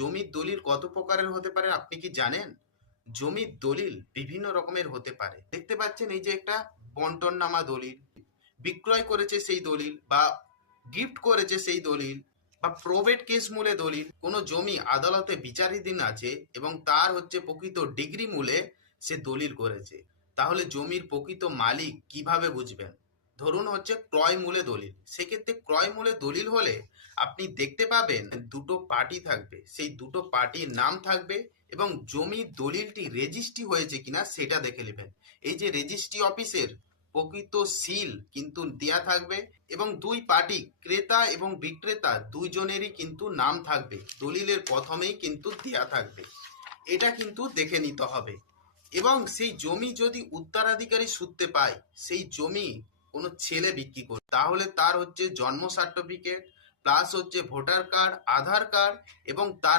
জমির দলিল কত প্রকারের হতে পারে আপনি কি জানেন? জমির দলিল বিভিন্ন রকমের হতে পারে। দেখতে পাচ্ছেন এই যে একটা বন্টননামা দলিল, বিক্রয় করেছে সেই দলিল বা গিফট করেছে সেই দলিল বা প্রবেট কেস মূলে দলিল। কোনো জমি আদালতে বিচারাধীন আছে এবং তার হচ্ছে প্রকৃত ডিগ্রি মূলে সে দলিল করেছে, তাহলে জমির প্রকৃত মালিক কিভাবে বুঝবেন? ধরুন হচ্ছে ক্রয় মূলে দলিল। সেক্ষেত্রে ক্রয় মূলে দলিল হলে আপনি দেখতে পাবেন দুটো পার্টি থাকবে, সেই দুটো পার্টির নাম থাকবে এবং জমির দলিলটি রেজিস্ট্রি হয়েছে কিনা সেটা দেখে নেবেন। এই যে রেজিস্ট্রি অফিসের প্রকৃত সিল কিন্তু দেয়া থাকবে এবং দুই পার্টি ক্রেতা এবং বিক্রেতা দুইজনেরই কিন্তু নাম থাকবে, দলিলের প্রথমেই কিন্তু দেয়া থাকবে। এটা কিন্তু দেখে নিতে হবে। এবং সেই জমি যদি উত্তরাধিকারী সূত্রে পায়, সেই জমি কোনো ছেলে বিক্রি করে, তাহলে তার হচ্ছে জন্ম সার্টিফিকেট প্লাস হচ্ছে ভোটার কার্ড, আধার কার্ড এবং তার